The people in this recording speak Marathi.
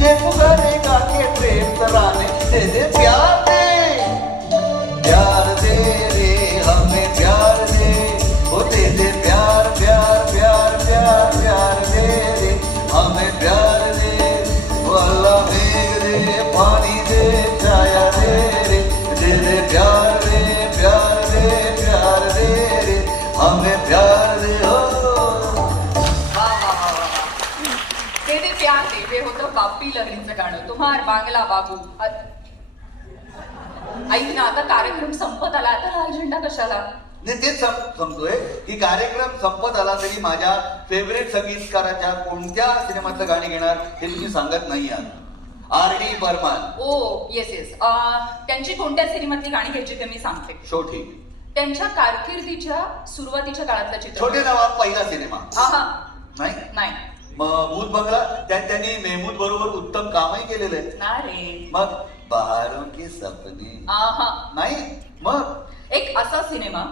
तुझे पुकारे गाके प्रेम तराने दे दे प्यार दे रे हमें प्यार दे ओ दे दे प्यार प्यार प्यार प्यार प्यार दे रे हमें प्यार दे ओ अल्लाह मेघ दे पानी दे छाया दे रे दे दे प्यार दे प्यार दे प्यार दे रे हमें प्यार दे हो ते प्यार दे हे होतं बाप्पी लहरींचं गाणं. तुम्हार बांगला बाबू. ऐक ना, आता कार्यक्रम संपत आला, आता लाल झेंडा कशाला? नाही तेच समजतोय की कार्यक्रम संपत आला तरी माझ्या फेवरेट संगीतकाराच्या कोणत्या सिनेमातलं गाणी घेणार हे तुम्ही सांगत नाही आहात. R.D. बर्मन. ओ येस येस. त्यांची कोणत्या सिनेमातली गाणी घ्यायची ते मी सांगते. छोटी. त्यांच्या कारकिर्दीच्या सुरुवातीच्या काळातला चित्र. छोटे नवाब पहिला सिनेमा. हा नाही नाही भूत बंगला त्यात त्यांनी मेहमूद बरोबर उत्तम कामही केलेलं आहे ना रे. मग बहारों के सपने आहा नाही मग एक असा सिनेमा